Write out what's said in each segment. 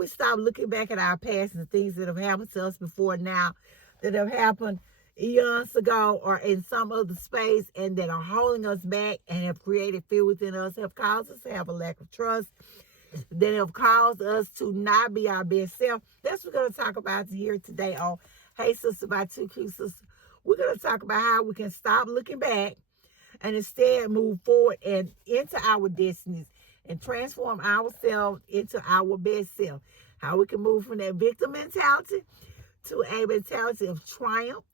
we stop looking back at our past and the things that have happened to us before now, that have happened eons ago or in some other space, and that are holding us back and have created fear within us, have caused us to have a lack of trust, that have caused us to not be our best self. That's what we're going to talk about here today on Hey Sister by Two Cute Sisters. We're going to talk about how we can stop looking back and instead move forward and into our destinies and transform ourselves into our best self. How we can move from that victim mentality to a mentality of triumph,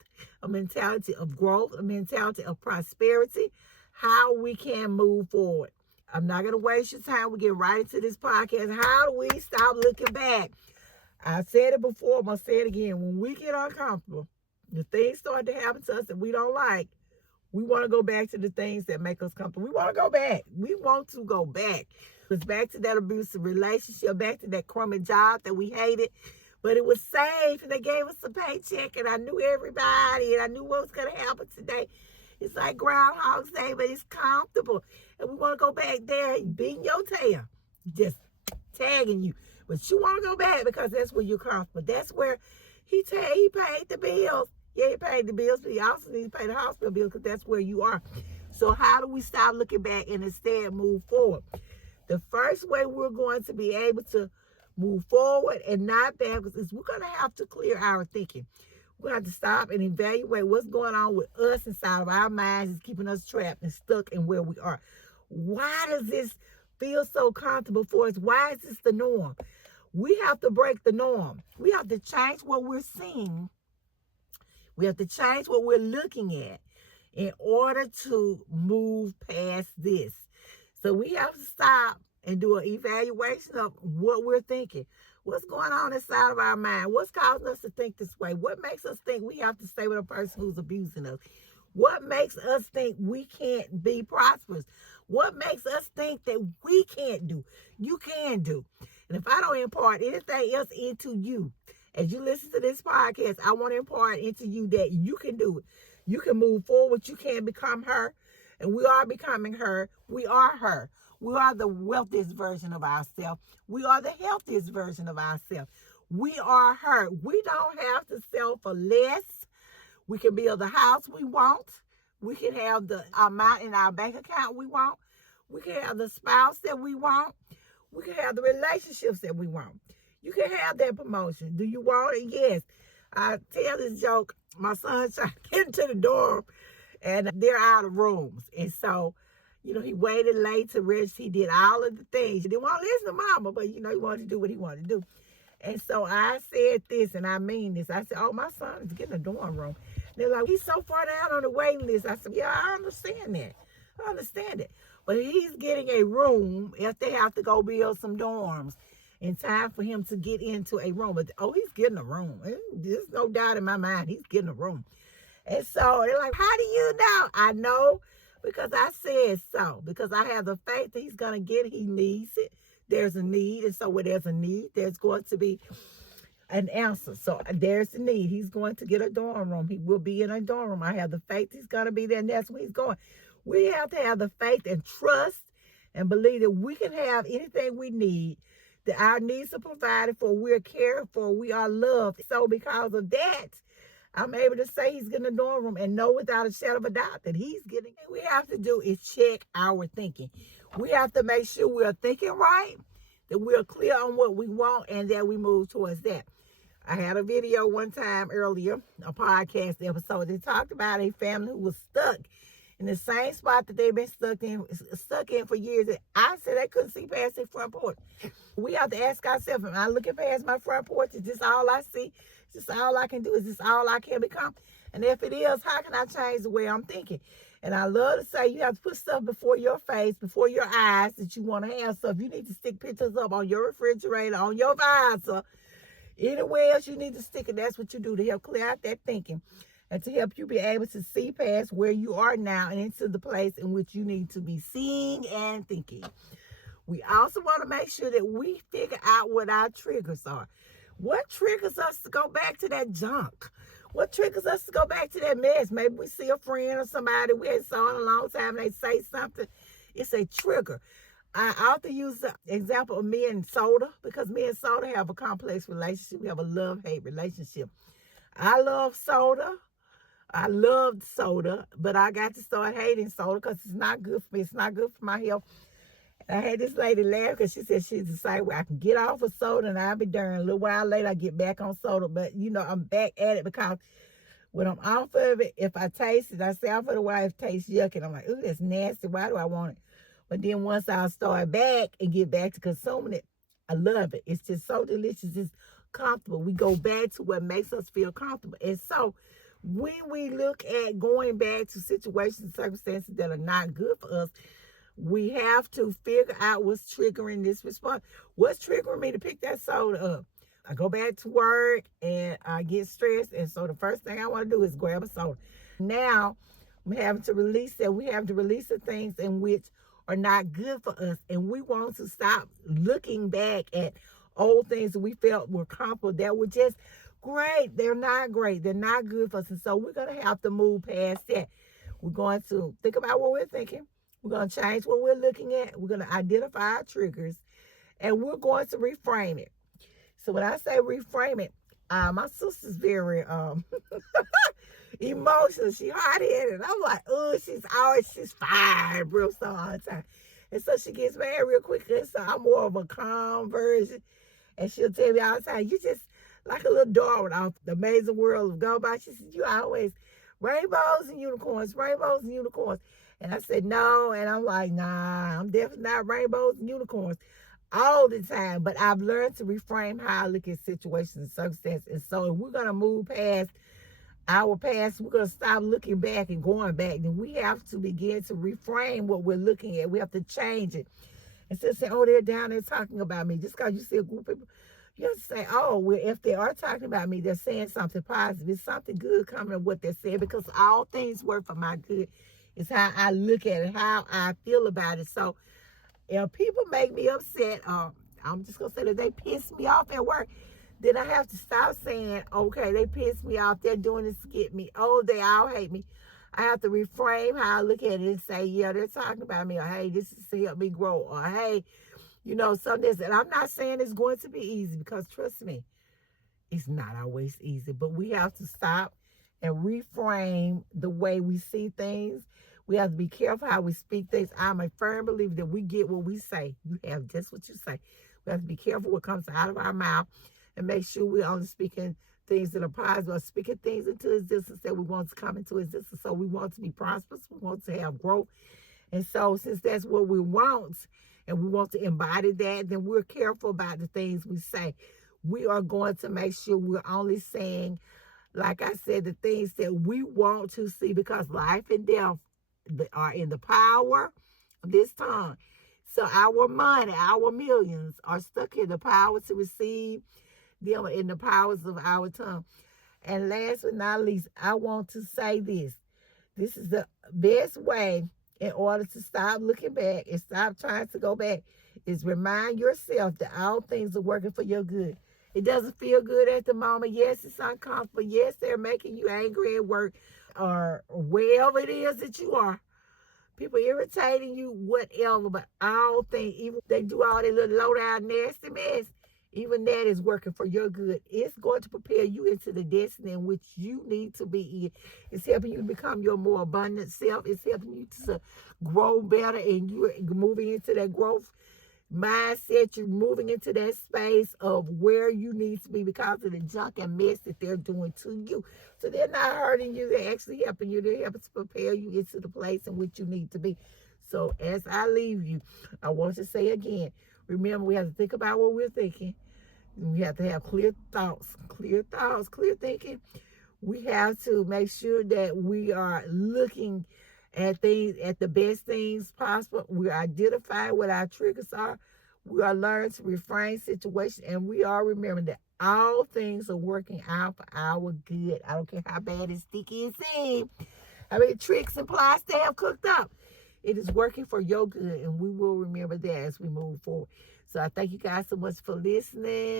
a mentality of growth, a mentality of prosperity. How we can move forward. I'm not going to waste your time. We get right into this podcast. How do we stop looking back? I said it before, I'm going to say it again. When we get uncomfortable, the things start to happen to us that we don't like, we want to go back to the things that make us comfortable. We want to go back. We want to go back. It's back to that abusive relationship, back to that crummy job that we hated, but it was safe and they gave us a paycheck and I knew everybody and I knew what was going to happen today. It's like Groundhog's Day, but it's comfortable. And we want to go back there beating your tail, just tagging you. But you want to go back because that's where you're comfortable. That's where he paid the bills. Yeah, he paid the bills, but he also needs to pay the hospital bill because that's where you are. So how do we stop looking back and instead move forward? The first way we're going to be able to move forward and not backwards is we're going to have to clear our thinking. We're going to have to stop and evaluate what's going on with us inside of our minds is keeping us trapped and stuck in where we are. Why does this feel so comfortable for us? Why is this the norm? We have to break the norm. We have to change what we're seeing. We have to change what we're looking at in order to move past this. So we have to stop and do an evaluation of what we're thinking. What's going on inside of our mind? What's causing us to think this way? What makes us think we have to stay with a person who's abusing us? What makes us think we can't be prosperous? What makes us think that we can't do? You can do. And if I don't impart anything else into you, as you listen to this podcast, I want to impart into you that you can do it. You can move forward. You can become her. And we are becoming her. We are her. We are the wealthiest version of ourselves. We are the healthiest version of ourselves. We are her. We don't have to sell for less. We can build the house we want. We can have the amount in our bank account we want. We can have the spouse that we want. We can have the relationships that we want. You can have that promotion. Do you want it? Yes. I tell this joke. My son's trying to get into the dorm and they're out of rooms. And so, he waited late to register. He did all of the things. He didn't want to listen to mama, but, he wanted to do what he wanted to do. And so I said this, and I mean this. I said, oh, my son is getting a dorm room. They're like, he's so far down on the waiting list. I said, yeah, I understand that. I understand it. But he's getting a room if they have to go build some dorms in time for him to get into a room. But, he's getting a room. There's no doubt in my mind he's getting a room. And so they're like, how do you know? I know because I said so. Because I have the faith that he's going to get it. He needs it. There's a need. And so where there's a need, there's going to be an answer. So there's the need. He's going to get a dorm room. He will be in a dorm room. I have the faith he's going to be there, and that's where he's going. We have to have the faith and trust and believe that we can have anything we need, that our needs are provided for, we're cared for, we are loved. So because of that, I'm able to say he's getting a dorm room and know without a shadow of a doubt that he's getting it. What we have to do is check our thinking. We have to make sure we're thinking right, that we're clear on what we want, and that we move towards that. I had a video one time earlier, a podcast episode, that talked about a family who was stuck in the same spot that they've been stuck in for years. I said they couldn't see past their front porch. We have to ask ourselves, am I looking past my front porch? Is this all I see? Is this all I can do? Is this all I can become? And if it is, how can I change the way I'm thinking? And I love to say you have to put stuff before your face, before your eyes that you want to have. So if you need to stick pictures up on your refrigerator, on your visor, anywhere else you need to stick it, that's what you do to help clear out that thinking and to help you be able to see past where you are now and into the place in which you need to be seeing and thinking. We also want to make sure that we figure out what our triggers are. What triggers us to go back to that junk? What triggers us to go back to that mess? Maybe we see a friend or somebody we hadn't saw in a long time and they say something. It's a trigger. I often use the example of me and soda because me and soda have a complex relationship. We have a love-hate relationship. I love soda. I loved soda, but I got to start hating soda because it's not good for me. It's not good for my health. And I had this lady laugh because she said she's the same way. I can get off of soda and I'll be darned. A little while later, I get back on soda. But, I'm back at it because when I'm off of it, if I taste it, I say off of the while it tastes yucky. And I'm like, ooh, that's nasty. Why do I want it? But then once I start back and get back to consuming it, I love it. It's just so delicious. It's comfortable. We go back to what makes us feel comfortable. And so when we look at going back to situations and circumstances that are not good for us, we have to figure out what's triggering this response. What's triggering me to pick that soda up? I go back to work and I get stressed. And so the first thing I want to do is grab a soda. Now I'm having to release that. We have to release the things in which are not good for us. And we want to stop looking back at old things that we felt were comfortable that were just great. They're not great. They're not good for us. And so we're going to have to move past that. We're going to think about what we're thinking. We're going to change what we're looking at. We're going to identify our triggers. And we're going to reframe it. So when I say reframe it, my sister's very emotional. She hard-headed. I'm like, oh, she's fire, brimstone all the time. And so she gets mad real quickly. So I'm more of a calm version. And she'll tell me all the time, you just like a little Darwin off the amazing world of Gumball. She said, you always rainbows and unicorns, rainbows and unicorns. And I said, no. And I'm like, nah, I'm definitely not rainbows and unicorns all the time. But I've learned to reframe how I look at situations and circumstances. And so if we're going to move past our past, we're going to stop looking back and going back. Then we have to begin to reframe what we're looking at. We have to change it. Instead of saying, oh, they're down there talking about me. Just because you see a group of people, you have to say, oh, well, if they are talking about me, they're saying something positive. It's something good coming of what they're saying because all things work for my good. It's how I look at it, how I feel about it. So if people make me upset, I'm just going to say that they piss me off at work, then I have to stop saying, okay, they piss me off. They're doing this to get me. Oh, they all hate me. I have to reframe how I look at it and say, yeah, they're talking about me. Or, hey, this is to help me grow. Or, hey, something. And I'm not saying it's going to be easy because, trust me, it's not always easy. But we have to stop and reframe the way we see things. We have to be careful how we speak things. I'm a firm believer that we get what we say. You have just what you say. We have to be careful what comes out of our mouth and make sure we're only speaking things that are positive or speaking things into existence that we want to come into existence. So we want to be prosperous. We want to have growth. And so since that's what we want and we want to embody that, then we're careful about the things we say. We are going to make sure we're only saying, like I said, the things that we want to see because life and death are in the power of this tongue. So our money, our millions are stuck in the power to receive them in the powers of our tongue. And last but not least, I want to say this. This is the best way in order to stop looking back and stop trying to go back is remind yourself that all things are working for your good. It doesn't feel good at the moment. Yes, it's uncomfortable. Yes, they're making you angry at work or wherever it is that you are. People irritating you, whatever, but all things, even they do all that little low down nasty mess, even that is working for your good. It's going to prepare you into the destiny in which you need to be in. It's helping you to become your more abundant self. It's helping you to grow better, and you're moving into that growth mindset. You're moving into that space of where you need to be because of the junk and mess that they're doing to you. So they're not hurting you. They're actually helping you. They're helping to prepare you into the place in which you need to be. So as I leave you, I want to say again, remember we have to think about what we're thinking. We have to have clear thoughts, clear thinking. We have to make sure that we are looking at things, at the best things possible. We're identifying what our triggers are. We are learning to reframe situations, and we are remembering that all things are working out for our good. I don't care how bad and sticky it seems, how many tricks and plots they have cooked up. It is working for your good, and we will remember that as we move forward. So I thank you guys so much for listening.